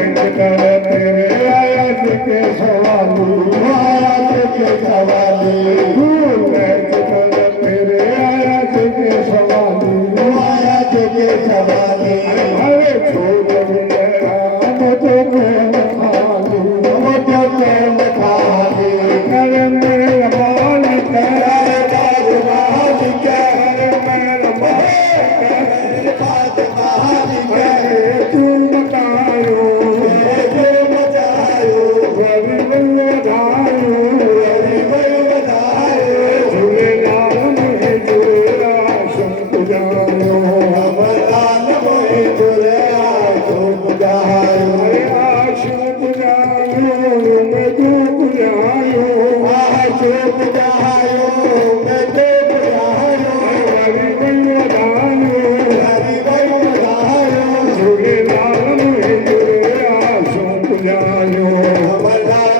तेरे आयात के सवालू आयात के सवाली तेरे आयात के सवालू आयात के सवाली अरे छोड़ मुझे प्रेम खाली मुझे प्रेम खाली कर मेरे मालिक मालिक मेरा मालिक तुम बतायो Yo